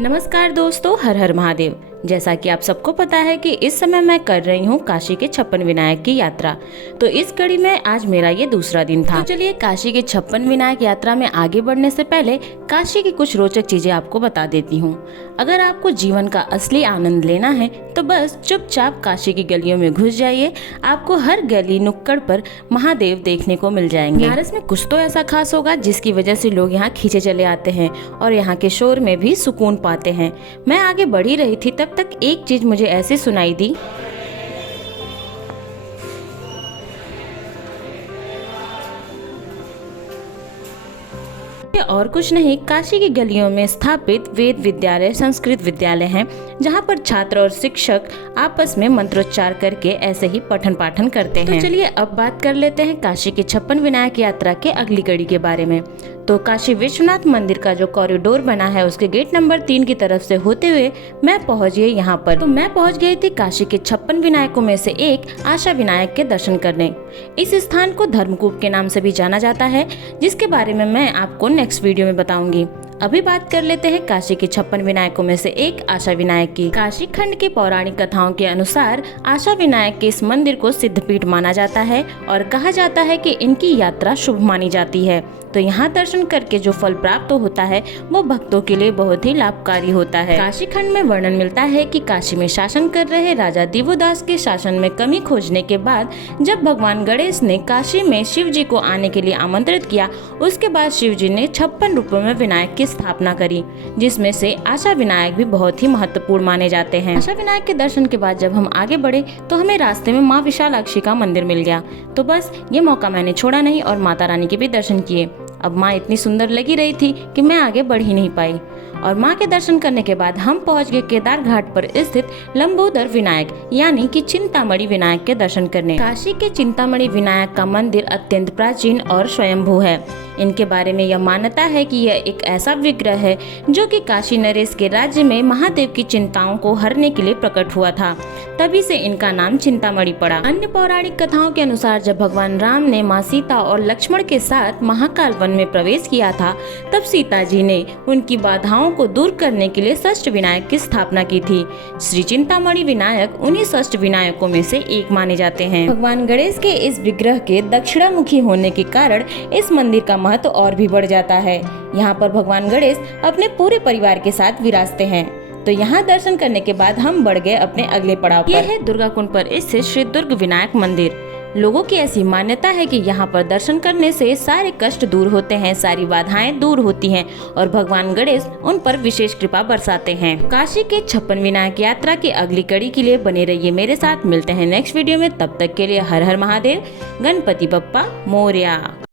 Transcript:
नमस्कार दोस्तों, हर हर महादेव। जैसा कि आप सबको पता है कि इस समय मैं कर रही हूँ काशी के 56 विनायक की यात्रा। तो इस कड़ी में आज मेरा ये दूसरा दिन था। तो चलिए काशी के 56 विनायक यात्रा में आगे बढ़ने से पहले काशी की कुछ रोचक चीजें आपको बता देती हूँ। अगर आपको जीवन का असली आनंद लेना है तो बस चुपचाप काशी की गलियों में घुस जाइए। आपको हर गली नुक्कड़ पर महादेव देखने को मिल जाएंगे। बनारस में कुछ तो ऐसा खास होगा जिसकी वजह से लोग यहाँ खींचे चले आते हैं और यहाँ के शोर में भी सुकून पाते हैं। मैं आगे बढ़ी रही थी तब तक एक चीज मुझे ऐसे सुनाई दी। ये और कुछ नहीं, काशी की गलियों में स्थापित वेद विद्यालय संस्कृत विद्यालय हैं, जहाँ पर छात्र और शिक्षक आपस में मंत्रोच्चार करके ऐसे ही पठन पाठन करते हैं। तो चलिए अब बात कर लेते हैं काशी के 56 विनायक यात्रा के अगली कड़ी के बारे में। तो काशी विश्वनाथ मंदिर का जो कॉरिडोर बना है उसके गेट नंबर 3 की तरफ से होते हुए मैं पहुंच गई यहाँ पर। तो मैं पहुंच गई थी काशी के 56 विनायकों में से एक आशा विनायक के दर्शन करने। इस स्थान को धर्मकूप के नाम से भी जाना जाता है, जिसके बारे में मैं आपको नेक्स्ट वीडियो में बताऊंगी। अभी बात कर लेते हैं काशी के 56 विनायकों में से एक आशा विनायक की। काशी खंड के पौराणिक कथाओं के अनुसार आशा विनायक के इस मंदिर को सिद्धपीठ माना जाता है और कहा जाता है कि इनकी यात्रा शुभ मानी जाती है। तो यहाँ दर्शन करके जो फल प्राप्त होता है वो भक्तों के लिए बहुत ही लाभकारी होता है। काशी खंड में वर्णन मिलता है कि काशी में शासन कर रहे राजा दिवोदास के शासन में कमी खोजने के बाद जब भगवान गणेश ने काशी में शिव जी को आने के लिए आमंत्रित किया, उसके बाद शिव जी ने 56 रूपों में विनायक की स्थापना करी, जिसमें से आशा विनायक भी बहुत ही महत्वपूर्ण माने जाते हैं। आशा विनायक के दर्शन के बाद जब हम आगे बढ़े तो हमें रास्ते में माँ विशालाक्षी का मंदिर मिल गया। तो बस ये मौका मैंने छोड़ा नहीं और माता रानी के भी दर्शन किए। अब माँ इतनी सुंदर लगी रही थी कि मैं आगे बढ़ ही नहीं पाई। और माँ के दर्शन करने के बाद हम पहुँच गए केदार घाट पर स्थित लंबोदर विनायक यानी कि चिंतामणि विनायक के दर्शन करने। काशी के चिंतामणि विनायक का मंदिर अत्यंत प्राचीन और स्वयंभू है। इनके बारे में यह मान्यता है कि यह एक ऐसा विग्रह है जो कि काशी नरेश के राज्य में महादेव की चिंताओं को हरने के लिए प्रकट हुआ था, तभी से इनका नाम चिंतामणि पड़ा। अन्य पौराणिक कथाओं के अनुसार जब भगवान राम ने माँ सीता और लक्ष्मण के साथ महाकाल वन में प्रवेश किया था, तब सीता जी ने उनकी बाधाओं को दूर करने के लिए षष्ठ विनायक की स्थापना की थी। श्री चिंतामणि विनायक उन्हीं षष्ठ विनायकों में से एक माने जाते हैं। भगवान गणेश के इस विग्रह के दक्षिणामुखी होने के कारण इस मंदिर का महत्व और भी बढ़ जाता है। यहाँ पर भगवान गणेश अपने पूरे परिवार के साथ विराजते हैं। तो यहाँ दर्शन करने के बाद हम बढ़ गए अपने अगले पड़ाव पर। यह है दुर्गा कुंड पर स्थित श्री दुर्ग विनायक मंदिर। लोगों की ऐसी मान्यता है कि यहाँ पर दर्शन करने से सारे कष्ट दूर होते हैं, सारी बाधाएं दूर होती हैं और भगवान गणेश उन पर विशेष कृपा बरसाते हैं। काशी के 56 विनायक यात्रा की अगली कड़ी के लिए बने रहिए मेरे साथ। मिलते हैं नेक्स्ट वीडियो में, तब तक के लिए हर हर महादेव, गणपति बप्पा मोरया।